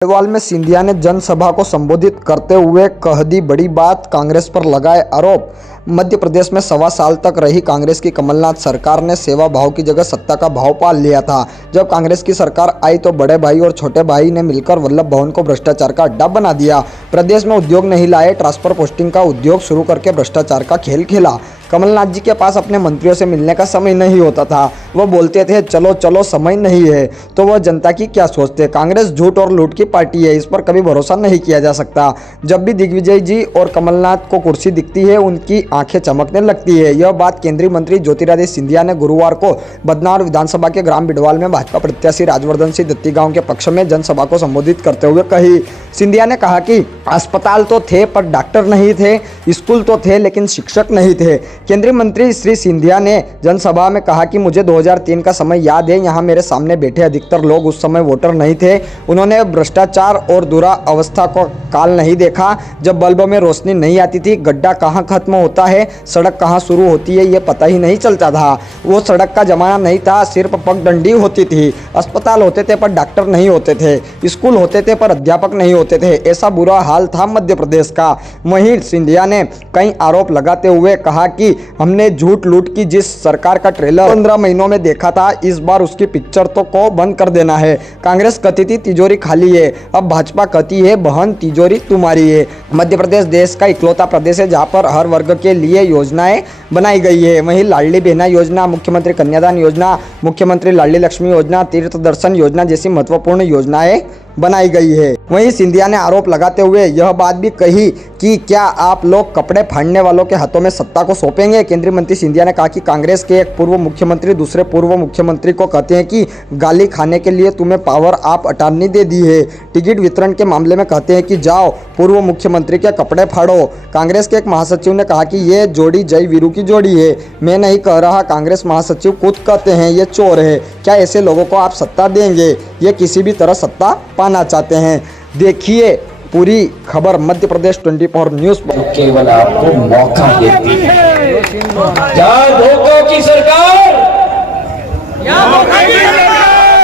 बंटवाल में सिंधिया ने जनसभा को संबोधित करते हुए कह दी बड़ी बात, कांग्रेस पर लगाए आरोप। मध्य प्रदेश में 1.25 साल तक रही कांग्रेस की कमलनाथ सरकार ने सेवा भाव की जगह सत्ता का भाव पाल लिया था। जब कांग्रेस की सरकार आई तो बड़े भाई और छोटे भाई ने मिलकर वल्लभ भवन को भ्रष्टाचार का अड्डा बना दिया। प्रदेश में उद्योग नहीं लाए, ट्रांसफर पोस्टिंग का उद्योग शुरू करके भ्रष्टाचार का खेल खेला। कमलनाथ जी के पास अपने मंत्रियों से मिलने का समय नहीं होता था। वह बोलते थे चलो चलो समय नहीं है, तो वह जनता की क्या सोचते। कांग्रेस झूठ और लूट की पार्टी है, इस पर कभी भरोसा नहीं किया जा सकता। जब भी दिग्विजय जी और कमलनाथ को कुर्सी दिखती है उनकी आंखें चमकने लगती है। यह बात केंद्रीय मंत्री ज्योतिरादित्य सिंधिया ने गुरुवार को बदनावर विधानसभा के ग्राम बिडवाल में भाजपा प्रत्याशी राजवर्धन सिंह दत्ती गांव के पक्ष में जनसभा को संबोधित करते हुए कही। सिंधिया ने कहा कि अस्पताल तो थे पर डॉक्टर नहीं थे, स्कूल तो थे लेकिन शिक्षक नहीं थे। केंद्रीय मंत्री श्री सिंधिया ने जनसभा में कहा कि मुझे 2003 का समय याद है। यहाँ मेरे सामने बैठे अधिकतर लोग उस समय वोटर नहीं थे। उन्होंने भ्रष्टाचार और दुरावस्था को काल नहीं देखा। जब बल्ब में रोशनी नहीं आती थी, गड्ढा कहाँ खत्म होता है, सड़क कहाँ शुरू होती है, ये पता ही नहीं चलता था। वो सड़क का जमाना नहीं था, सिर्फ पगडंडी होती थी। अस्पताल होते थे पर डॉक्टर नहीं होते थे, स्कूल होते थे पर अध्यापक नहीं होते थे। ऐसा बुरा हाल था मध्य प्रदेश का। वहीं सिंधिया ने कई आरोप लगाते हुए कहा कि हमने झूठ लूट की जिस सरकार का ट्रेलर 15 महीनों में देखा था, इस बार उसकी पिक्चर तो को बंद कर देना है। कांग्रेस कहती थी तिजोरी खाली है, अब भाजपा कहती है बहन तिजोरी तुम्हारी है। मध्य प्रदेश देश का इकलौता प्रदेश है जहां पर हर वर्ग के लिए योजनाएं बनाई गई है। वहीं लाडली बहना योजना, मुख्यमंत्री कन्यादान योजना, मुख्यमंत्री लाडली लक्ष्मी योजना, तीर्थ दर्शन योजना जैसी महत्वपूर्ण योजनाएं बनाई गई है। वहीं सिंधिया ने आरोप लगाते हुए यह बात भी कही कि क्या आप लोग कपड़े फाड़ने वालों के हाथों में सत्ता को सौंपेंगे। केंद्रीय मंत्री सिंधिया ने कहा कि कांग्रेस के एक पूर्व मुख्यमंत्री दूसरे पूर्व मुख्यमंत्री को कहते हैं कि गाली खाने के लिए तुम्हें पावर ऑफ अटॉर्नी दे दी है। टिकट वितरण के मामले में कहते हैं कि जाओ पूर्व मुख्यमंत्री के कपड़े फाड़ो। कांग्रेस के एक महासचिव ने कहा कि ये जोड़ी जय वीरू की जोड़ी है। मैं नहीं कह रहा, कांग्रेस महासचिव खुद कहते हैं ये चोर है। क्या ऐसे लोगों को आप सत्ता देंगे? ये किसी भी तरह सत्ता पाना चाहते हैं। देखिए पूरी खबर मध्य प्रदेश 24 न्यूज पर। केवल आपको मौका देती है। क्या धोखों की सरकार,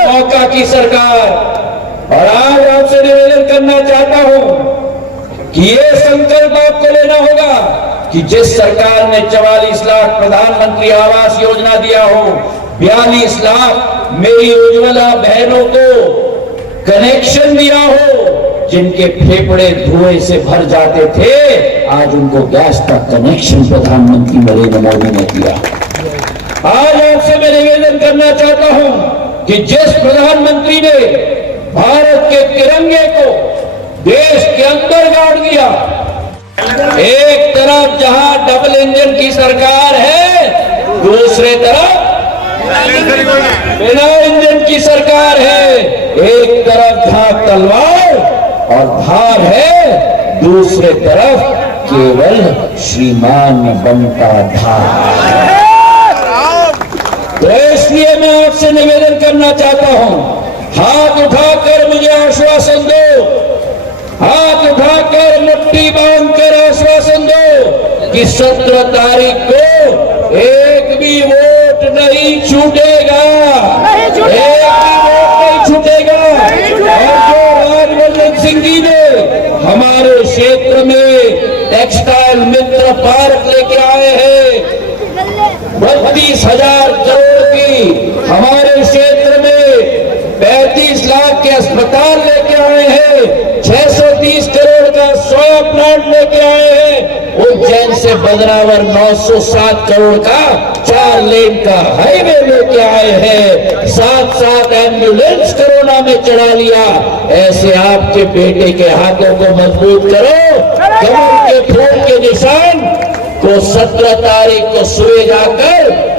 मौका की सरकार। और आज आपसे निवेदन करना चाहता हूं कि ये संकल्प आपको लेना होगा कि जिस सरकार ने 44 लाख प्रधानमंत्री आवास योजना दिया हो, 42 लाख मेरी उज्ज्वला बहनों को कनेक्शन दिया हो, जिनके फेफड़े धुएं से भर जाते थे, आज उनको गैस का कनेक्शन प्रधानमंत्री नरेंद्र मोदी ने दिया। आज आपसे मैं निवेदन करना चाहता हूं कि जिस प्रधानमंत्री ने भारत के तिरंगे को देश के अंदर गाड़ दिया, एक तरफ जहां डबल इंजन की सरकार है, दूसरे तरफ बिना इंजन की सरकार है। एक तरफ जहां तलवार और धार है, दूसरे तरफ केवल श्रीमान बनता धार। तो इसलिए मैं आपसे निवेदन करना चाहता हूं, हाथ उठाकर मुझे आश्वासन दो, हाथ उठाकर मुट्ठी बांधकर आश्वासन दो कि 17 तारीख को एक भी वोट नहीं छूटेगा, एक भी वोट नहीं छूटेगा। और जो राजवर्धन सिंह जी ने हमारे क्षेत्र में टेक्सटाइल मित्र पार्क लेके आए हैं, 32,000 करोड़ की हमारे क्षेत्र में 35 लाख के अस्पताल लेके आए हैं, 630 करोड़ का सोया प्लांट लेके आए हैं, उज्जैन से बदनावर 907 करोड़ का 4 लेन का हाईवे लेके आए हैं, 7 एम्बुलेंस कोरोना में चढ़ा लिया। ऐसे आपके बेटे के हाथों को मजबूत करो, कमर के फूल के निशान को 17 तारीख को सुबह जाकर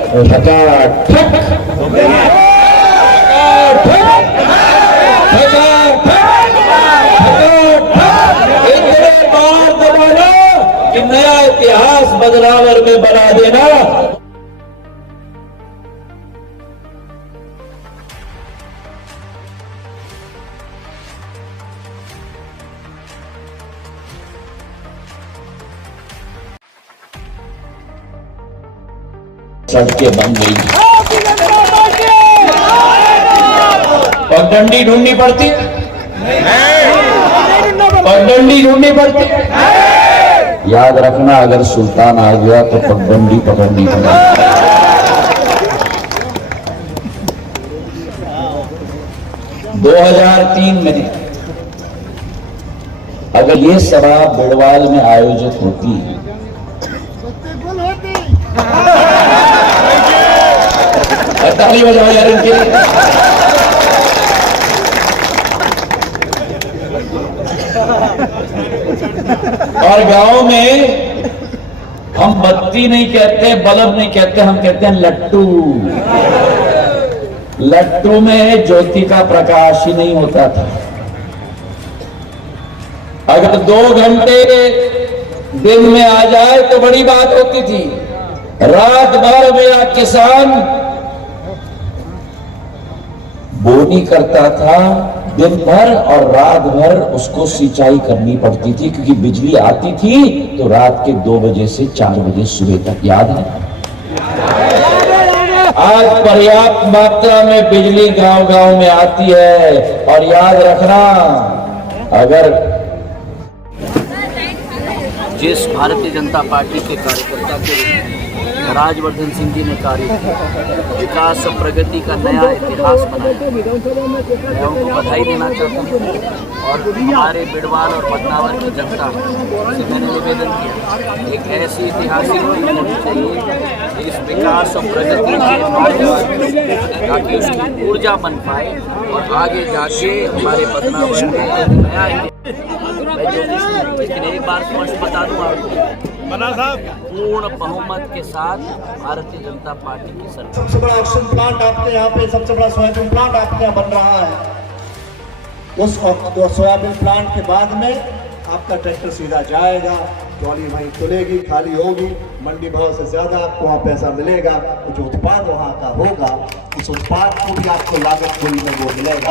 इतने बार दबाना कि नया इतिहास बदलावर में बना देना। सड़कें बन गई और डंडी ढूंढनी पड़ती है। पगडंडी ढूंढनी पड़ती है। याद रखना, अगर सुल्तान आ गया तो पगडंडी पकड़नी पड़ेगी। 2003 में अगर ये सभा बिड़वाल में आयोजित होती है, ताली बजाओ यार इनके लिए। और गांव में हम बत्ती नहीं कहते, बल्ब नहीं कहते, हम कहते हैं लट्टू। लट्टू में ज्योति का प्रकाश ही नहीं होता था। अगर 2 घंटे दिन में आ जाए तो बड़ी बात होती थी। रात भर मेरा किसान बोनी करता था दिन भर, और रात भर उसको सिंचाई करनी पड़ती थी, क्योंकि बिजली आती थी तो रात के 2 बजे से 4 बजे सुबह तक। याद है? आज पर्याप्त मात्रा में बिजली गांव-गांव में आती है। और याद रखना, अगर जिस भारतीय जनता पार्टी के कार्यकर्ता के राजवर्धन सिंह जी ने कार्य किया, विकास और प्रगति का नया इतिहास बनाया, मैं उनको बधाई देना चाहता हूँ। और हमारे बिड़वाल और बदनावर की जनता से मैंने निवेदन किया, एक ऐसी ऐतिहासिक नीति होनी चाहिए इस विकास और प्रगति के नौजवान, ताकि उसकी ऊर्जा बन पाए और आगे जाके हमारे बदनावर में नया। लेकिन एक बार स्पष्ट बता दूं आपको, पूर्ण बहुमत के साथ भारतीय जनता पार्टी की सरकार। सबसे बड़ा ऑक्सीजन प्लांट आपके यहाँ पे, सबसे बड़ा सोयाबीन प्लांट आपके यहाँ बन रहा है। उस सोयाबीन प्लांट के बाद में आपका ट्रैक्टर सीधा जाएगा, ट्रॉली वहीं खुलेगी, खाली होगी, मंडी भाव से ज्यादा आपको वहाँ पैसा मिलेगा। जो उत्पाद वहाँ का होगा, उस उत्पाद को भी आपको लागत मूल्य में वो मिलेगा।